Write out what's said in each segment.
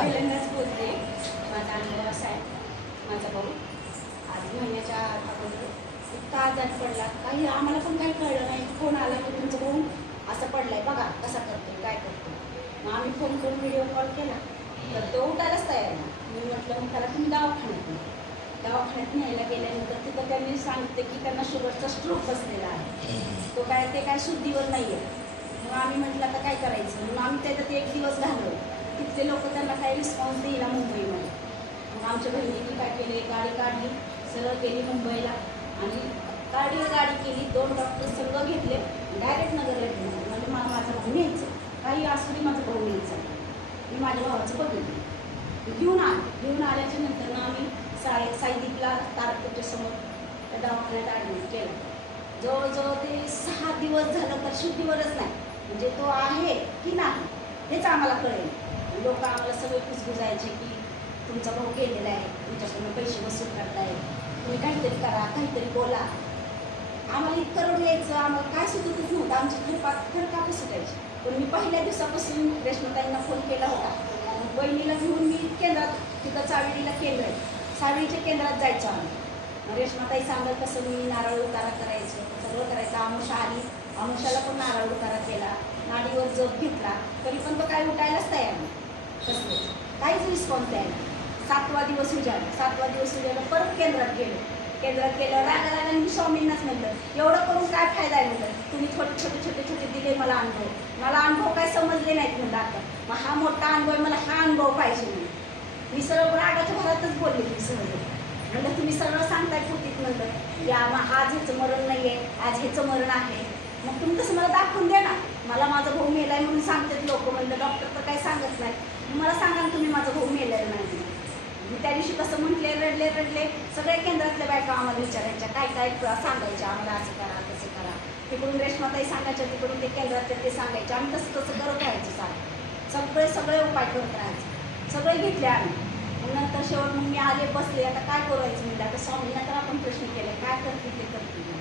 पहिल्यांदाच बोलते. माझा अनुभव असा आहे. माझा भाऊ आज महिन्याच्या अगोदर इतका आजारी पडला. काही आम्हाला पण काही कळलं नाही. फोन आला की तुमचं भाऊ असं पडलाय. बघा कसा करतो काय करतो मग आम्ही फोन करून व्हिडिओ कॉल केला. तर तो उठायलाच तयार मी म्हटलं मग त्याला तुम्ही दवाखान्यात न्या. दवाखान्यात न्यायला गेल्यानंतर तिथं त्यांनी सांगितलं की त्यांना शुगरचा स्ट्रोक बसलेला आहे. तो काय ते काय शुद्धीवर नाही आहे मग आम्ही म्हटलं आता काय करायचं? मग आम्ही त्याच्यात एक दिवस घालवलं. तिथले लोक त्यांना काही रिस्पॉन्स देईला मुंबईमध्ये. मग आमच्या बहिणीने काय केले? गाडी काढली सरळ गेली मुंबईला. आणि गाडीवर गाडी केली दोन डॉक्टर सगळं घेतले. डायरेक्ट नगरला घेऊन म्हणजे मला माझा भाऊ न्यायचं. काही असू दे माझा भाऊ न्यायचा. मी माझ्या भावाचं बघितलं. घेऊन आले. घेऊन आल्याच्यानंतर ना आम्ही साय साईदीपला तारखेच्या समोर त्या दवाखान्यात ॲडमिट केलं. जवळजवळ ते सहा दिवस झालं तर शुद्धीवरच नाही. म्हणजे तो आहे की नाही हेच आम्हाला कळेल लोक आम्हाला सगळे कुसगुजायचे की तुमचा भाऊ गेलेला आहे तुमच्याकडून पैसे वसूल करताय. तुम्ही काहीतरी करा काहीतरी बोला. आम्हाला इतकं रडू यायचं आम्हाला काय सुचतच नव्हतं आमची खरपा खरका सुटायची पण मी पहिल्या दिवसापासून रेश्माताईंना फोन केला होता. बहिणीला घेऊन मी केंद्रात तिथं चावेळीला केंद्र आहे. चाविडीच्या केंद्रात जायचो आम्ही. मग रेश्माताई सांगत कसं मी नारळ उतारा करायचं सगळं करायचं. आमुषा आली. आमुषाला पण नारळ उतारा केला. नाडीवर जप घेतला. तरी पण तो काय उठायलाच तयार नाही. तसंच काहीच रिस्पॉन्स द्यायला सातवा दिवस उजाडला सातवा दिवस उजाडला परत केंद्रात गेलो. केंद्रात गेलं रागा रागा मी स्वामींनाच म्हणलं एवढं करून काय फायदा आहे म्हणलं? तुम्ही थोडे छोटे छोटे छोटे दिले मला अनुभव. मला अनुभव काय समजले नाहीत म्हणलं आता. मग हा मोठा अनुभव आहे मला हा अनुभव पाहिजे म्हणून मी सरळ रागाच्या भरातच बोलले मी सहज म्हणलं तुम्ही सर्व सांगताय कुठीत म्हणलं. या मग आज ह्याचं मरण नाही आहे आज ह्याचं मरण आहे. मग तुम्ही तसं मला दाखवून द्या ना. मला माझा भाऊ मेलाय म्हणून सांगतात लोक. म्हणलं डॉक्टर तर काही सांगत नाही. मला सांगा ना तुम्ही माझा भाऊ मेलेला नाही. मी त्या दिवशी कसं म्हटले रडले रडले. सगळ्या केंद्रातल्या बायका आम्हाला विचारायच्या काय काय सांगायच्या आम्हाला असं करा तसं करा. तिकडून रेशमाताई सांगायच्या तिकडून ते केंद्रातले ते सांगायचे. आम्ही तसं तसं करत राहायचं सारं. सगळे सगळे उपाय करत राहायचे. सगळे घेतले आम्ही. मग नंतर शेवट मग मी आले बसले. आता काय करायचं म्हणजे आता स्वामींना तर आपण प्रश्न केले काय करतील ते करतील?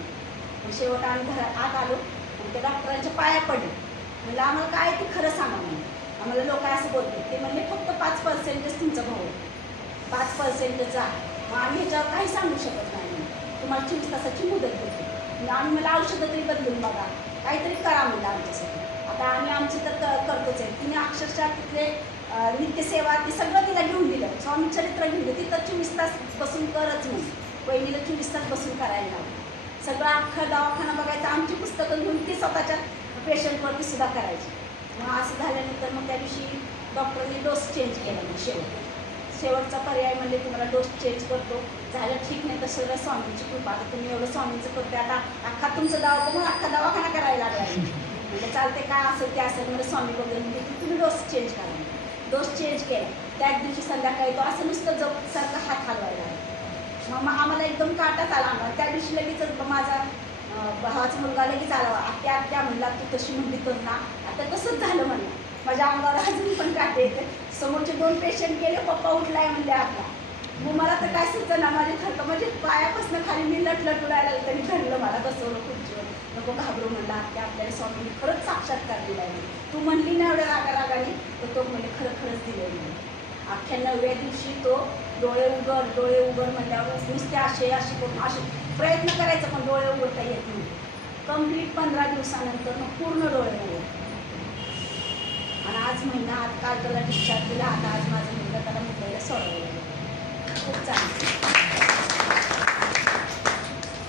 मग शेवट आम्ही घरात आत आलो. मग त्या डॉक्टरांच्या पाया पडले. म्हणलं आम्हाला काय ते खरं सांगा म्हणून. आम्हाला लोक असं बोलते ते म्हणले फक्त पाच पर्सेंटच तुमचा भाव आहे. पाच पर्सेंटच आहे मग आम्ही ह्याच्यावर काही सांगू शकत नाही तुम्हाला चोवीस तासाची मुदत देतो मग आम्ही मला औषधं तरी बदलून बघा. काहीतरी करा म्हणलं आमच्यासाठी. आता आम्ही आमची तर करतोच आहे. तिने अक्षरशः तिथले नित्यसेवा ती सगळं तिला घेऊन दिलं. स्वामी चरित्र घेऊन दिलं. तिथं चोवीस तास बसून करत म्हणून बहिणीला चोवीस तास बसून करायला लावलं. सगळं अख्खा दवाखाना बघायचं. आमची पुस्तकं घेऊन ती स्वतःच्या पेशंटवरती सुद्धा करायची. मग असं तर मग त्या दिवशी डॉक्टरनी डोस चेंज केला मग शेवट. शेवटचा पर्याय म्हणजे तुम्हाला डोस चेंज करतो. झालं ठीक नाही तर सगळं स्वामींची कृपा. आता तुम्ही एवढं स्वामींचं करते आता अख्खा तुमचं दवा बघून अख्खा दवाखाना करायला लागला. म्हणजे चालते काय असेल ते असेल म्हणजे स्वामी बघून म्हणजे तुम्ही डोस चेंज करा. डोस चेंज केला. त्याच दिवशी संध्याकाळी तो असं नुसतं जप सारखा हात हलवायला लागला. मग आम्हाला एकदम काटाच आला आम्हाला. त्या दिवशी लगेच माझा भावाचा मुलगा लगेच आला. आत्या आत्या म्हणला तू तशी म्हणली तर ना. आता तसंच झालं म्हणलं. माझ्या अंगावर अजून पण काटे येते समोरचे दोन पेशंट गेले पप्पा उठलाय म्हणले आपला मग मला तर काय सुचना माझे खरं म्हणजे पायापासून खाली मी लटलट उडायला लागलं तरी धरलं मला बसवलं खुर्चीवर. नको घाबरू म्हणला आत्या आपल्याला स्वामींनी खरंच साक्षात्कार दिलाय आहे तू म्हणली ना एवढ्या रागा रागाने तर तो म्हणजे खरं खरंच दिले म्हणे अख्ख्या नवव्या दिवशी तो डोळे उघड डोळे उघड म्हणल्यावर नुसते असे असे करून असे प्रयत्न करायचा पण डोळे उघडता येत नाही. कंप्लीट पंधरा दिवसानंतर मग पूर्ण डोळे उघड. आणि आज महिना आज काल त्याला डिस्चार्ज दिला आता आज माझा मुलगा त्याला मुंबईला सोडवलं खूप चांगलं.